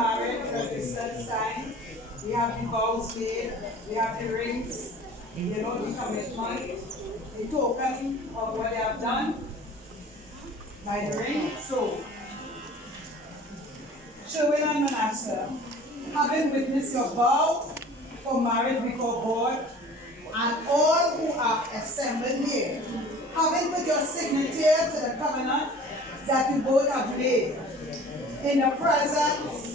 marriage at distance time. We have the vows made, we have the rings, the commitment, the token of what they have done by the ring. So, Sherwin and Manachai, having witnessed your vow for marriage before God, and all who are assembled here, having put your signature to the covenant that you both have made in the presence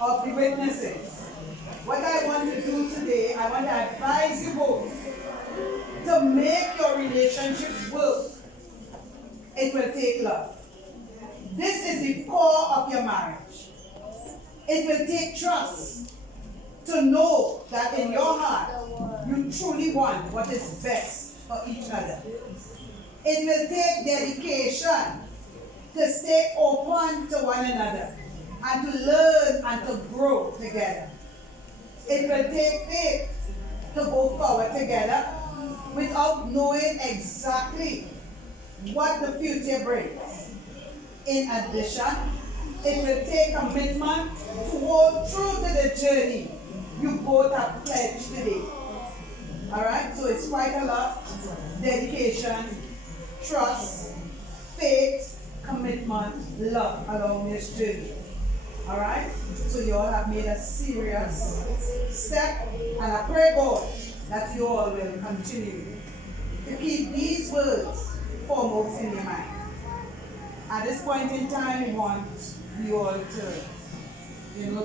of the witnesses. What I want to do today, I want to advise you both to make your relationship work. It will take love. This is the core of your marriage. It will take trust to know that in your heart you truly want what is best for each other. It will take dedication to stay open to one another and to learn and to grow together. It will take faith to go forward together without knowing exactly what the future brings. In addition, it will take commitment to walk through to the journey you both have pledged today. Alright, so it's quite a lot. Dedication, trust, faith, commitment, love along this journey. Alright, so you all have made a serious step, and I pray God that you all will continue to keep these words foremost in your mind. At this point in time, we want you all to,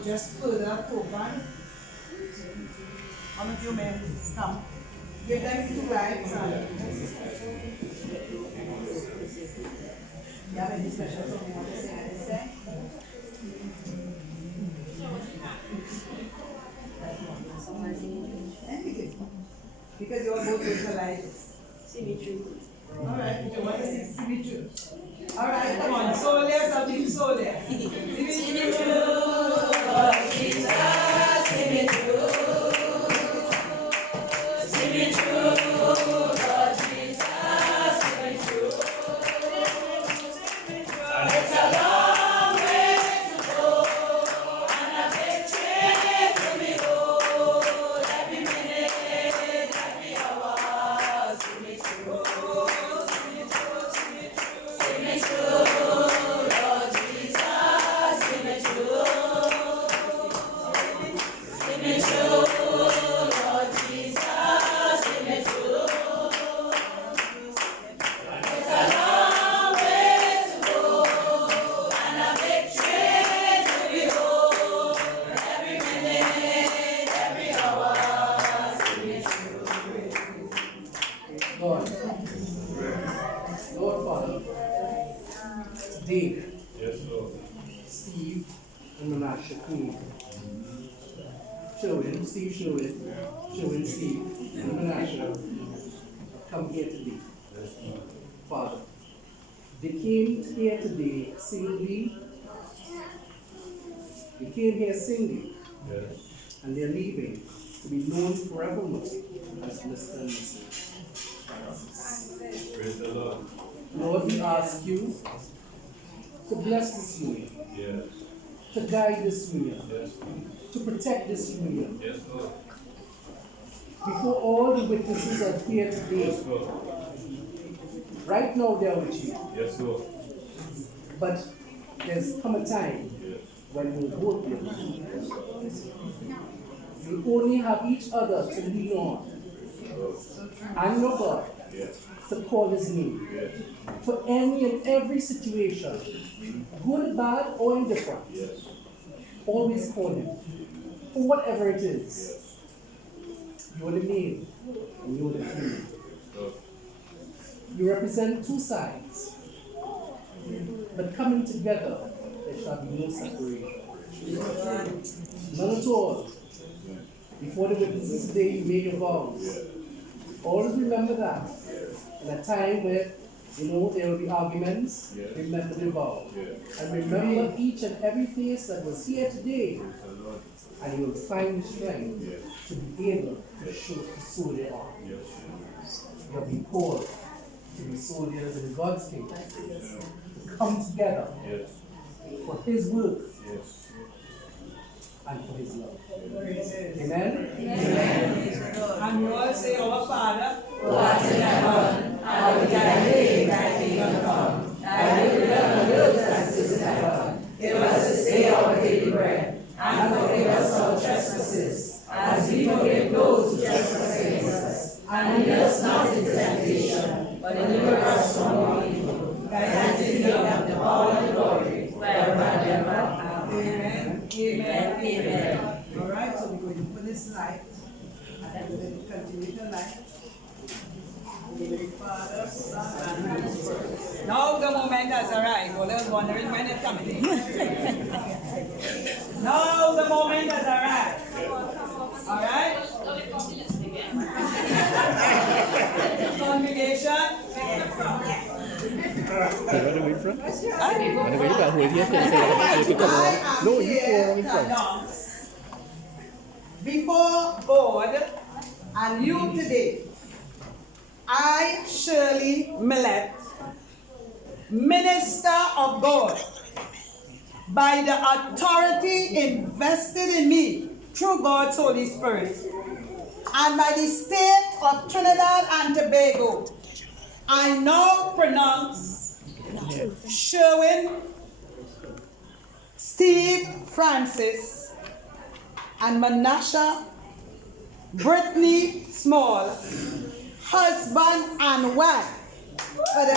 just further token. One of you men, come. Give them 2 rights. You have any special something you want to say at this time? Because you all both visualize. See me through. Alright, you want to see me through. Alright, come on. So there's something, so there. See me through, Lord Jesus, see me through. See me through, Lord Jesus, see me through. It's a long way to go, and a victory to behold. Every minute, every hour, see me through. See me through, Lord Jesus, see me through. See me through, Lord Jesus, see me through. It's a long way to go, and a victory to behold. Every minute, every hour, see me through. Lord, Lord Father, today, Yes, Lord. Steve and Manachai came. Sherwin, Steve, and Manachai come here today. Yes, Lord. Father, they came here today singly. They came here singly, Yes. and they're leaving to be known forevermore as Mr. and Mrs. Francis. Praise the Lord. Lord, we ask you to bless this union, Yes. to guide this union, Yes. to protect this union. Yes, Lord. Before all the witnesses are here today, Yes, Lord. right now they're with you, Yes, Lord. but there's come a time Yes. when you'll both be alone. You only have each other to lean on, and your God Yes. to call his name Yes. for any and every situation, good, bad, or indifferent. Yes. Always call him for whatever it is. You're the male and you're the female. Lord. You represent two sides, but coming together, there shall be no separation. None at all. Before the witnesses today, you made your vows. Yes. Always remember that. Yes. In a time where, there will be arguments, Yes. remember the vow. Yes. And remember each and every face that was here today, Praise the Lord. and you will find the strength Yes. to be able to show to soul their heart. Yes. You'll be called to be soldiers in God's kingdom. To come together Yes. for his work Yes. and for his love. Praise it. Amen? And you all say, our Father, who art in heaven, hallowed be thy name, thy kingdom come. Thy will be done on earth as it is in heaven. Give us this day our daily bread, and forgive us our trespasses, as we forgive those who trespass against us. And lead us not into temptation, but deliver us from all evil. Thine is the kingdom, the power, and the glory, forever and ever. amen, amen, amen. All right, so we're going to put this light, and we're going to continue to light. Father, Son, and Holy Spirit. Now the moment has arrived. All was wondering when it's coming. Now the moment has arrived. All right? Congregation. Where do we from? I Anyway, you got who here? No, you here in to front. announce before God and you today, I, Shirley Millet, minister of God, by the authority invested in me through God's Holy Spirit, and by the state of Trinidad and Tobago, I now pronounce Sherwin, Steve Francis, and Manachai, Brittany Small, husband and wife for the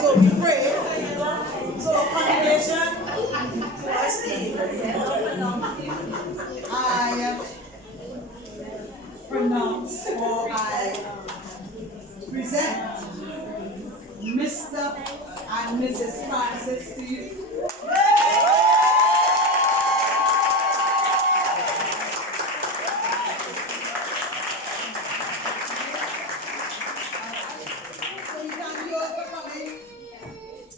So we pray. So congregation, I pronounce or I present Mr. and Mrs. Francis to you. So we thank you all for coming.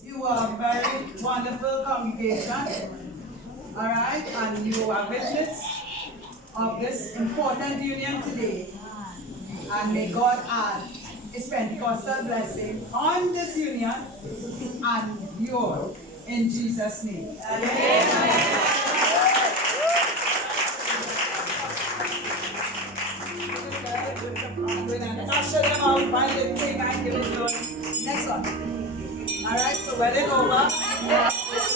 You are a very wonderful congregation. All right, and you are witness of this important union today. And may God add His Pentecostal blessing on this union and you all in Jesus' name. I'm going to usher them out by the thing and give it to them. Next one. All right, so let it over.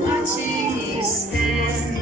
Watching you stand.